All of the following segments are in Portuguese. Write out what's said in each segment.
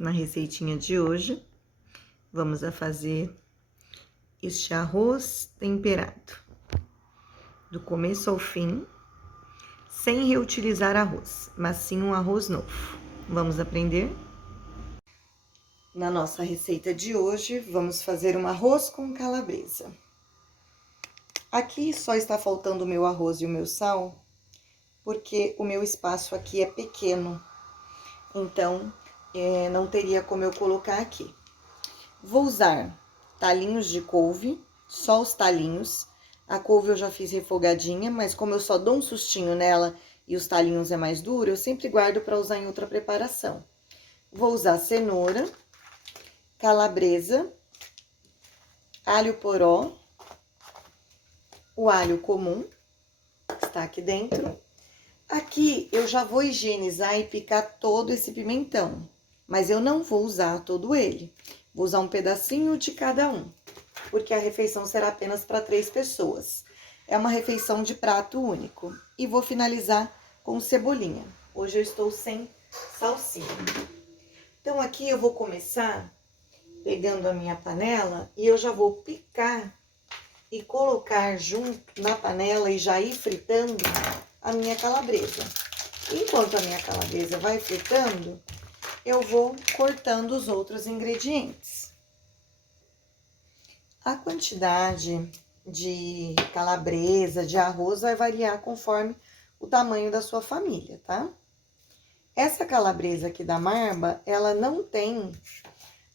na receitinha de hoje. Vamos a fazer este arroz temperado, do começo ao fim, sem reutilizar arroz, mas sim um arroz novo. Vamos aprender? Na nossa receita de hoje, vamos fazer um arroz com calabresa. Aqui só está faltando o meu arroz e o meu sal, porque o meu espaço aqui é pequeno, então não teria como eu colocar aqui. Vou usar talinhos de couve, só os talinhos. A couve eu já fiz refogadinha, mas como eu só dou um sustinho nela e os talinhos é mais duro, eu sempre guardo para usar em outra preparação. Vou usar cenoura, calabresa, alho poró, o alho comum, que está aqui dentro. Aqui eu já vou higienizar e picar todo esse pimentão, mas eu não vou usar todo ele. Vou usar um pedacinho de cada um, porque a refeição será apenas para 3 pessoas. É uma refeição de prato único. E vou finalizar com cebolinha. Hoje eu estou sem salsinha. Então, aqui eu vou começar pegando a minha panela e eu já vou picar e colocar junto na panela e já ir fritando a minha calabresa. Enquanto a minha calabresa vai fritando, eu vou cortando os outros ingredientes. A quantidade de calabresa, de arroz, vai variar conforme o tamanho da sua família, tá? Essa calabresa aqui da marba, ela não tem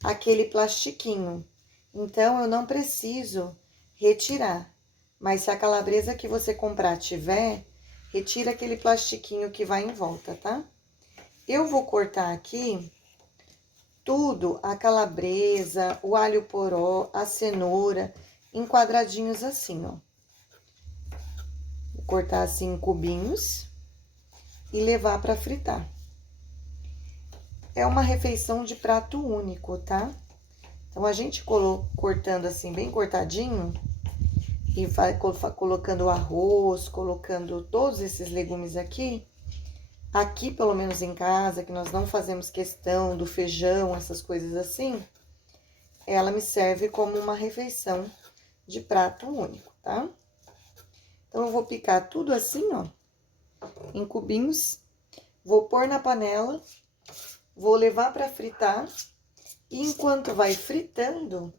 aquele plastiquinho, então eu não preciso retirar. Mas se a calabresa que você comprar tiver, retira aquele plastiquinho que vai em volta, tá? Eu vou cortar aqui tudo, a calabresa, o alho poró, a cenoura, em quadradinhos assim, ó. Vou cortar assim em cubinhos e levar para fritar. É uma refeição de prato único, tá? Então, a gente cortando assim, bem cortadinho, e vai colocando o arroz, colocando todos esses legumes aqui. Aqui, pelo menos em casa, que nós não fazemos questão do feijão, essas coisas assim, ela me serve como uma refeição de prato único, tá? Então, eu vou picar tudo assim, ó, em cubinhos, vou pôr na panela, vou levar para fritar, e enquanto vai fritando,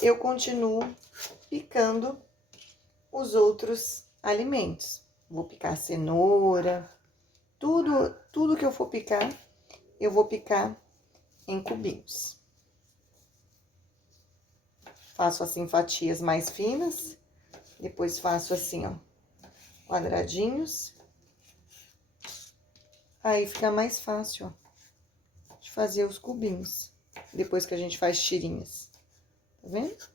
eu continuo picando os outros alimentos. Vou picar cenoura, tudo que eu for picar, eu vou picar em cubinhos. Faço assim fatias mais finas, depois faço assim, ó, quadradinhos. Aí fica mais fácil, ó, de fazer os cubinhos, depois que a gente faz tirinhas. Tá vendo?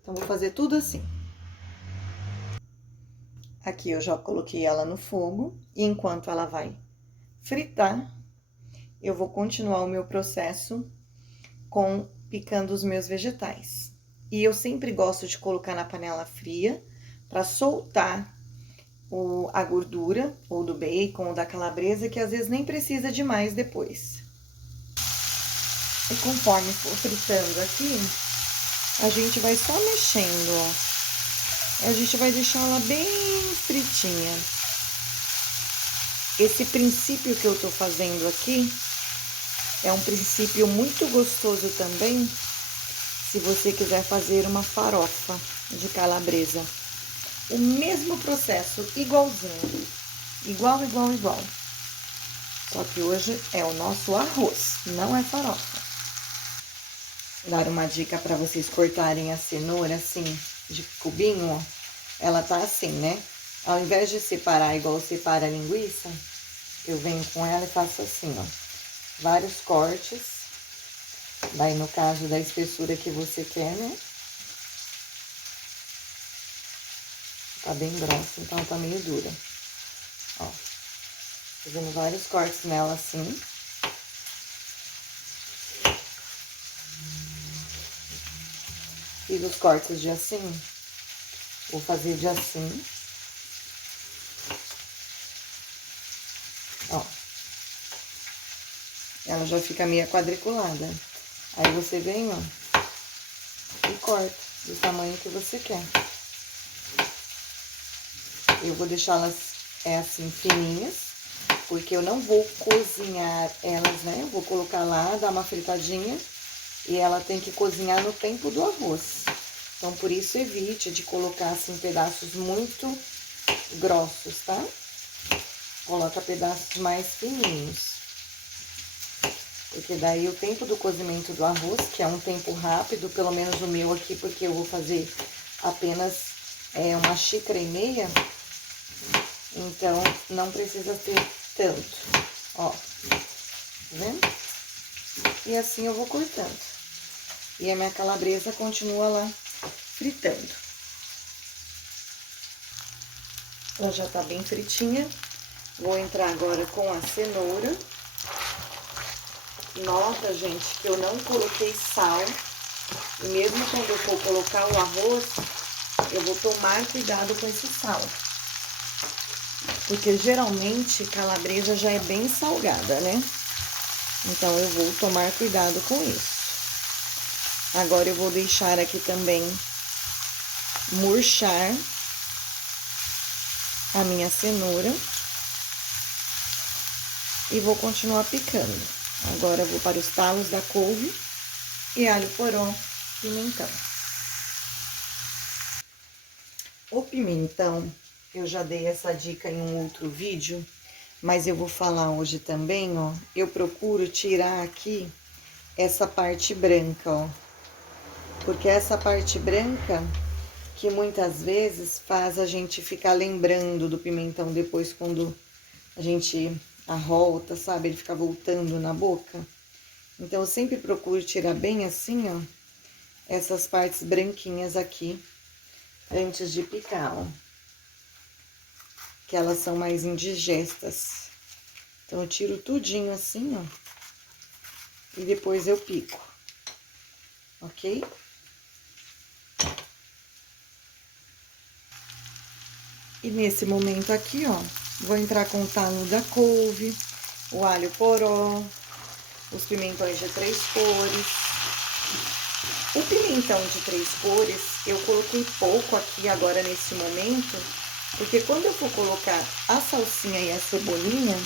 Então, vou fazer tudo assim. Aqui eu já coloquei ela no fogo, e enquanto ela vai fritar, eu vou continuar o meu processo com picando os meus vegetais. E eu sempre gosto de colocar na panela fria para soltar a gordura, ou do bacon, ou da calabresa, que às vezes nem precisa de mais depois. E conforme for fritando aqui, a gente vai só mexendo, ó. A gente vai deixar ela bem fritinha. Esse princípio que eu tô fazendo aqui é um princípio muito gostoso também, se você quiser fazer uma farofa de calabresa. O mesmo processo, igualzinho. Igual. Só que hoje é o nosso arroz, não é farofa. Vou dar uma dica para vocês cortarem a cenoura assim, de cubinho, ó. Ela tá assim, né? Ao invés de separar igual separa a linguiça, eu venho com ela e faço assim, ó. Vários cortes. Daí, no caso da espessura que você quer, né? Tá bem grossa, então tá meio dura. Ó. Fazendo vários cortes nela assim. Fiz os cortes de assim. Vou fazer de assim. Ó. ela já fica meia quadriculada. Aí você vem, ó, e corta do tamanho que você quer. Eu vou deixá-las assim fininhas, porque eu não vou cozinhar elas, né? Eu vou colocar lá, dar uma fritadinha e ela tem que cozinhar no tempo do arroz. Então, por isso, evite de colocar assim pedaços muito grossos, tá? Coloca pedaços mais fininhos. Porque daí o tempo do cozimento do arroz, que é um tempo rápido, pelo menos o meu aqui, porque eu vou fazer apenas 1,5 xícaras, então não precisa ter tanto, ó, tá vendo? E assim eu vou cortando. E a minha calabresa continua lá fritando. Ela já tá bem fritinha. Vou entrar agora com a cenoura. Nota, gente, que eu não coloquei sal. E mesmo quando eu for colocar o arroz, eu vou tomar cuidado com esse sal. Porque geralmente calabresa já é bem salgada, né? Então eu vou tomar cuidado com isso. Agora eu vou deixar aqui também murchar a minha cenoura. E vou continuar picando. Agora eu vou para os talos da couve e alho poró, pimentão. O pimentão, eu já dei essa dica em um outro vídeo, mas eu vou falar hoje também, ó. Eu procuro tirar aqui essa parte branca, ó. Porque essa parte branca que muitas vezes faz a gente ficar lembrando do pimentão depois quando a gente arrota, sabe? Ele fica voltando na boca. Então, eu sempre procuro tirar bem assim, ó, essas partes branquinhas aqui, antes de picar, ó. Que elas são mais indigestas. Então, eu tiro tudinho assim, ó, e depois eu pico, ok? E nesse momento aqui, ó, vou entrar com o talo da couve, o alho poró, os pimentões de 3 cores. O pimentão de 3 cores, eu coloquei pouco aqui agora nesse momento, porque quando eu for colocar a salsinha e a cebolinha,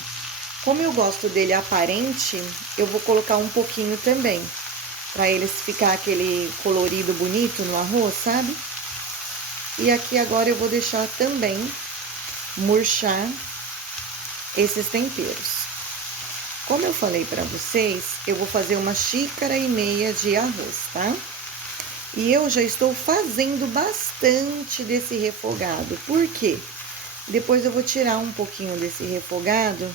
como eu gosto dele aparente, eu vou colocar um pouquinho também, pra eles ficar aquele colorido bonito no arroz, sabe? E aqui agora eu vou deixar também murchar esses temperos. Como eu falei pra vocês, eu vou fazer 1,5 xícaras de arroz, tá? E eu já estou fazendo bastante desse refogado. Por quê? Depois eu vou tirar um pouquinho desse refogado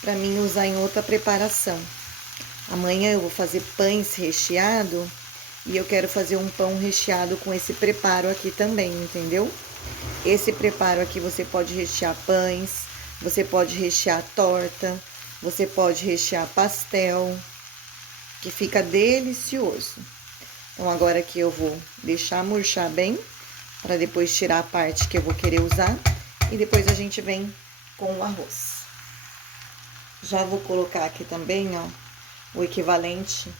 pra mim usar em outra preparação. Amanhã eu vou fazer pães recheado e eu quero fazer um pão recheado com esse preparo aqui também, entendeu? Esse preparo aqui você pode rechear pães, você pode rechear torta, você pode rechear pastel, que fica delicioso. Então, agora aqui eu vou deixar murchar bem, para depois tirar a parte que eu vou querer usar. E depois a gente vem com o arroz. Já vou colocar aqui também, ó, o equivalente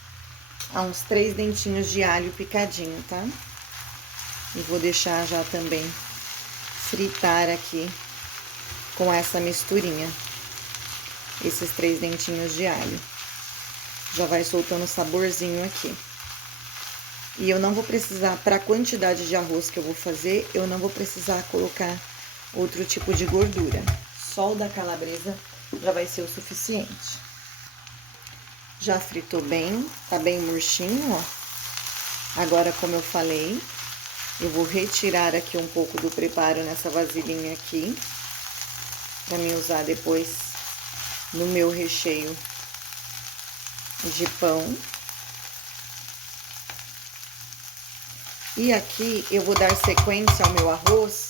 a uns 3 dentinhos de alho picadinho, tá? E vou deixar já também fritar aqui com essa misturinha. Esses 3 dentinhos de alho. Já vai soltando saborzinho aqui. E eu não vou precisar, para a quantidade de arroz que eu vou fazer, eu não vou precisar colocar outro tipo de gordura. Só o da calabresa já vai ser o suficiente. Já fritou bem, tá bem murchinho, ó. Agora, como eu falei, eu vou retirar aqui um pouco do preparo nessa vasilhinha aqui, pra mim usar depois no meu recheio de pão. E aqui eu vou dar sequência ao meu arroz,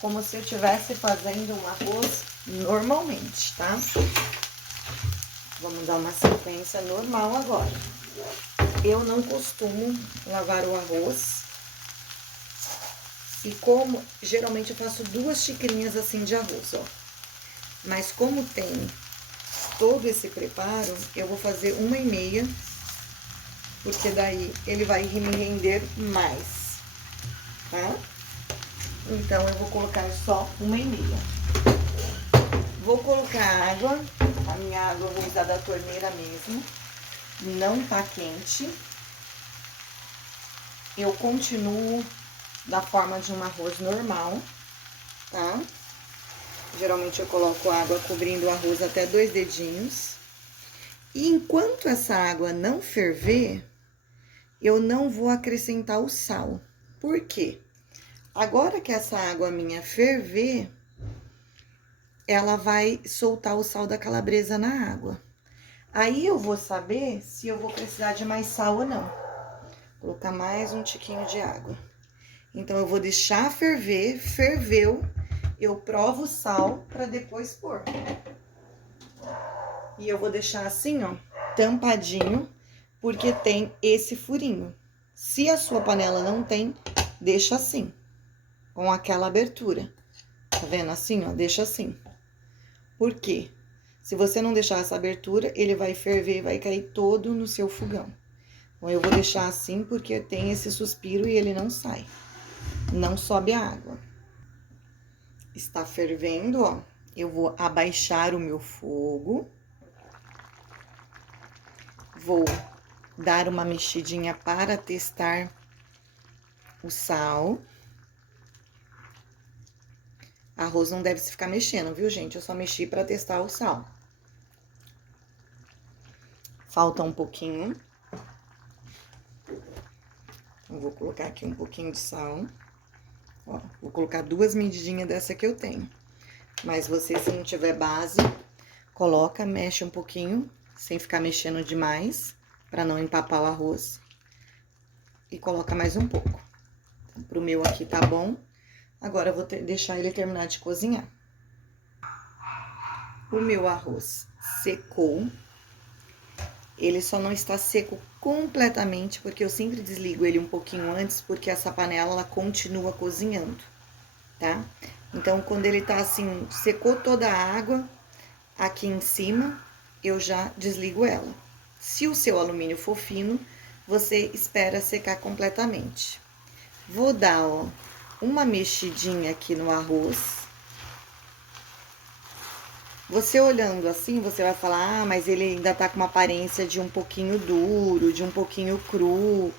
como se eu estivesse fazendo um arroz normalmente, tá? Vamos dar uma sequência normal agora. Eu não costumo lavar o arroz. E como, geralmente eu faço 2 xicrinhas assim de arroz, ó. Mas como tem todo esse preparo, eu vou fazer 1,5, porque daí ele vai me render mais, tá? Então, eu vou colocar só 1,5. Vou colocar água, a minha água eu vou usar da torneira mesmo, não tá quente. Eu continuo da forma de um arroz normal, tá? Geralmente eu coloco água cobrindo o arroz até 2 dedinhos. E enquanto essa água não ferver, eu não vou acrescentar o sal. Por quê? Agora que essa água minha ferver, ela vai soltar o sal da calabresa na água. Aí eu vou saber se eu vou precisar de mais sal ou não. Vou colocar mais um tiquinho de água. Então, eu vou deixar ferver, ferveu, eu provo o sal para depois pôr. E eu vou deixar assim, ó, tampadinho, porque tem esse furinho. Se a sua panela não tem, deixa assim, com aquela abertura. Tá vendo? Assim, ó, deixa assim. Por quê? Se você não deixar essa abertura, ele vai ferver, vai cair todo no seu fogão. Então, eu vou deixar assim, porque tem esse suspiro e ele não sai. Não sobe a água. Está fervendo, ó. Eu vou abaixar o meu fogo. Vou dar uma mexidinha para testar o sal. Arroz não deve se ficar mexendo, viu, gente? Eu só mexi para testar o sal. Falta um pouquinho. Então, vou colocar aqui um pouquinho de sal. Ó, vou colocar 2 medidinhas dessa que eu tenho. Mas você, se não tiver base, coloca, mexe um pouquinho, sem ficar mexendo demais, para não empapar o arroz. E coloca mais um pouco. Então, pro meu aqui tá bom. Agora, eu vou deixar ele terminar de cozinhar. O meu arroz secou. Ele só não está seco completamente, porque eu sempre desligo ele um pouquinho antes, porque essa panela, ela continua cozinhando, tá? Então, quando ele tá assim, secou toda a água aqui em cima, eu já desligo ela. Se o seu alumínio for fino, você espera secar completamente. Vou dar, ó, uma mexidinha aqui no arroz. Você olhando assim, você vai falar, ah, mas ele ainda tá com uma aparência de um pouquinho duro, de um pouquinho cru.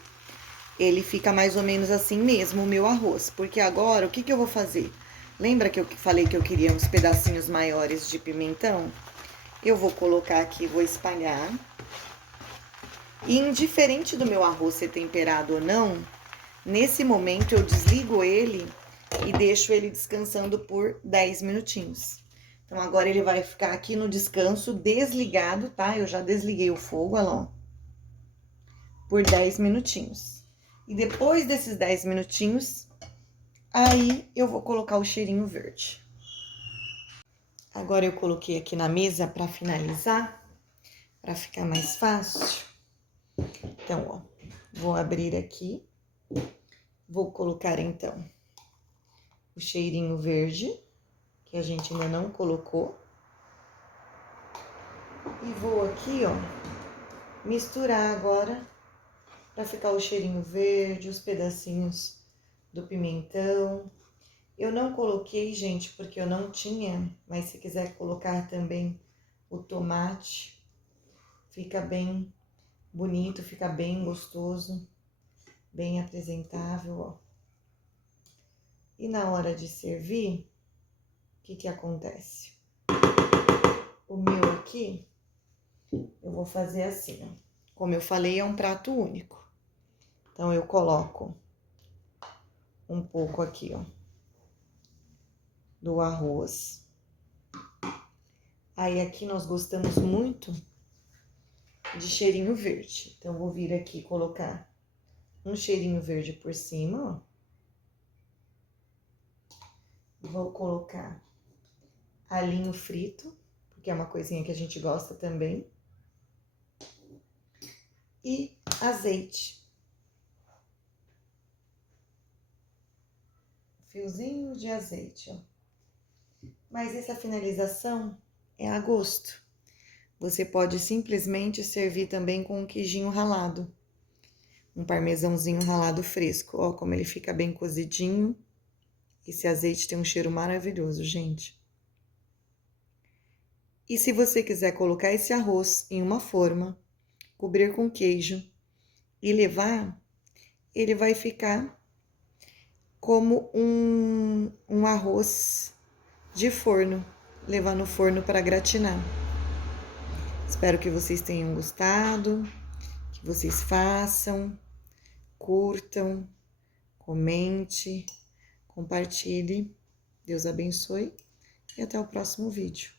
Ele fica mais ou menos assim mesmo, o meu arroz. Porque agora, o que que eu vou fazer? Lembra que eu falei que eu queria uns pedacinhos maiores de pimentão? Eu vou colocar aqui, vou espalhar. E indiferente do meu arroz ser temperado ou não, nesse momento eu desligo ele e deixo ele descansando por 10 minutinhos. Então, agora ele vai ficar aqui no descanso, desligado, tá? Eu já desliguei o fogo, olha lá, ó, por 10 minutinhos. E depois desses 10 minutinhos, aí eu vou colocar o cheirinho verde. Agora, eu coloquei aqui na mesa pra finalizar, pra ficar mais fácil. Então, ó, vou abrir aqui, vou colocar, então, o cheirinho verde, que a gente ainda não colocou. E vou aqui, ó, misturar agora, pra ficar o cheirinho verde, os pedacinhos do pimentão. Eu não coloquei, gente, porque eu não tinha, mas se quiser colocar também o tomate, fica bem bonito, fica bem gostoso, bem apresentável, ó. E na hora de servir, o que que acontece? O meu aqui, eu vou fazer assim, ó. Como eu falei, é um prato único. Então, eu coloco um pouco aqui, ó, do arroz. Aí, aqui nós gostamos muito de cheirinho verde. Então, vou vir aqui colocar um cheirinho verde por cima, ó. Vou colocar alinho frito, porque é uma coisinha que a gente gosta também. E azeite. Fiozinho de azeite, ó. Mas essa finalização é a gosto. Você pode simplesmente servir também com um queijinho ralado. Um parmesãozinho ralado fresco. Ó, como ele fica bem cozidinho. Esse azeite tem um cheiro maravilhoso, gente. E se você quiser colocar esse arroz em uma forma, cobrir com queijo e levar, ele vai ficar como um arroz de forno, levar no forno para gratinar. Espero que vocês tenham gostado, que vocês façam, curtam, comente, compartilhe. Deus abençoe e até o próximo vídeo.